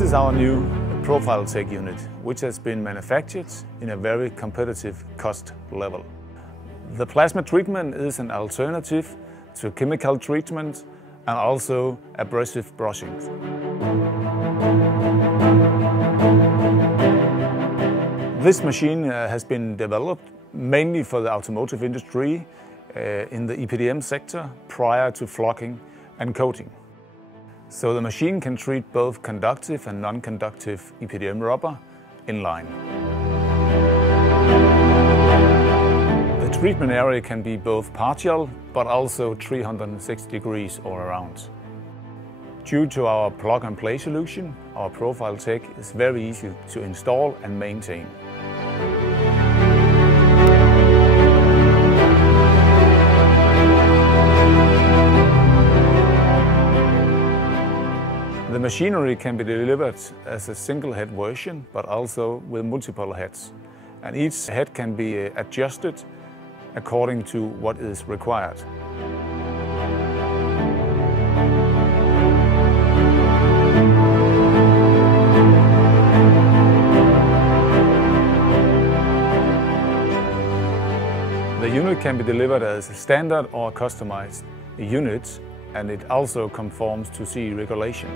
This is our new ProfileTEC unit, which has been manufactured in a very competitive cost level. The plasma treatment is an alternative to chemical treatment and also abrasive brushing. This machine has been developed mainly for the automotive industry in the EPDM sector prior to flocking and coating. So the machine can treat both conductive and non-conductive EPDM rubber inline. The treatment area can be both partial but also 360 degrees all around. Due to our plug-and-play solution, our ProfileTEC is very easy to install and maintain. The machinery can be delivered as a single head version, but also with multiple heads. And each head can be adjusted according to what is required. The unit can be delivered as a standard or customized unit, and it also conforms to CE regulation.